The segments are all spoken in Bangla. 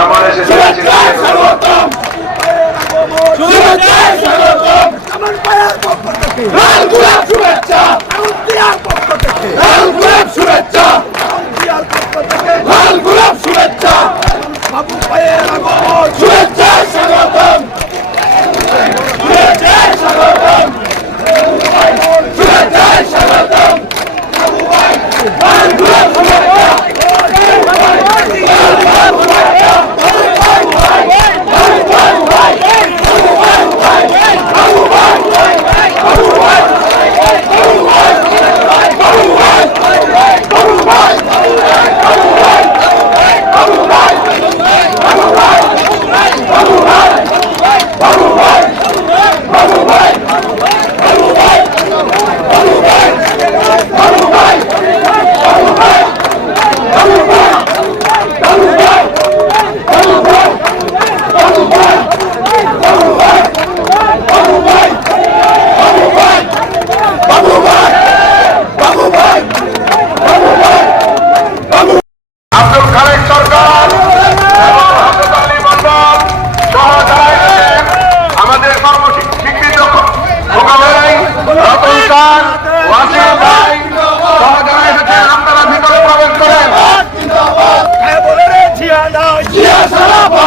এসেছে আমার পায়ের পক্ষ থেকে। লাল গোলাপ শুভেচ্ছা! দিয়ার পক্ষ থেকে। লাল গোলাপ শুভেচ্ছা! দিয়ার পক্ষ থেকে। লাল গোলাপ শুভেচ্ছা! বাবু পায়ের আগমন। শুভেচ্ছায় স্বাগতম শুভেচ্ছায় স্বাগতম শুভেচ্ছায় স্বাগতম লাল গোলাপ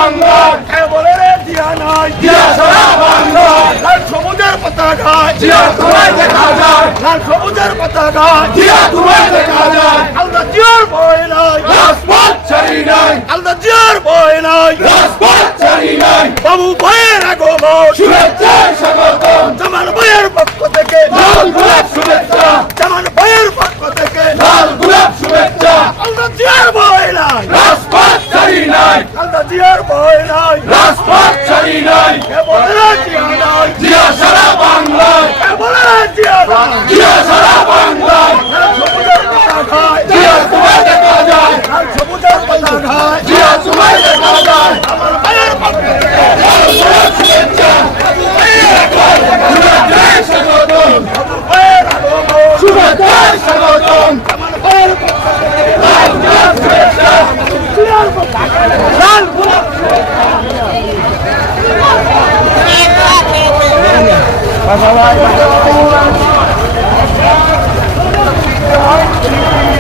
সারা বাংলা কে বলে জিয়া নাই। জিয়া সারা বাংলা লাল সবুজের পতাকা। জিয়া তোমায় দেখা যায়। লাল সবুজের পতাকা। জিয়া তোমায় দেখা যায়। আলদা জিয়ার বয় নাই। রাজপথ ছাড়ি নাই। আলদা জিয়ার বয় নাই। রাজপথ ছাড়ি নাই। বাবু ভয়ের আগমন। শুভেচ্ছা স্বাগতম। জামান ভয়ের পক্ষ থেকে। লাল গোলাপ শুভেচ্ছা জামান ভয়ের পক্ষ থেকে লাল গোলাপ শুভেচ্ছা আলদা জিয়ার বয় নাই রাজপথ ছাড়ি নাই। আলদা জিয়ার ভয় নাই। রাজপথ ছাড়ি নাই। কে বলে Thank you.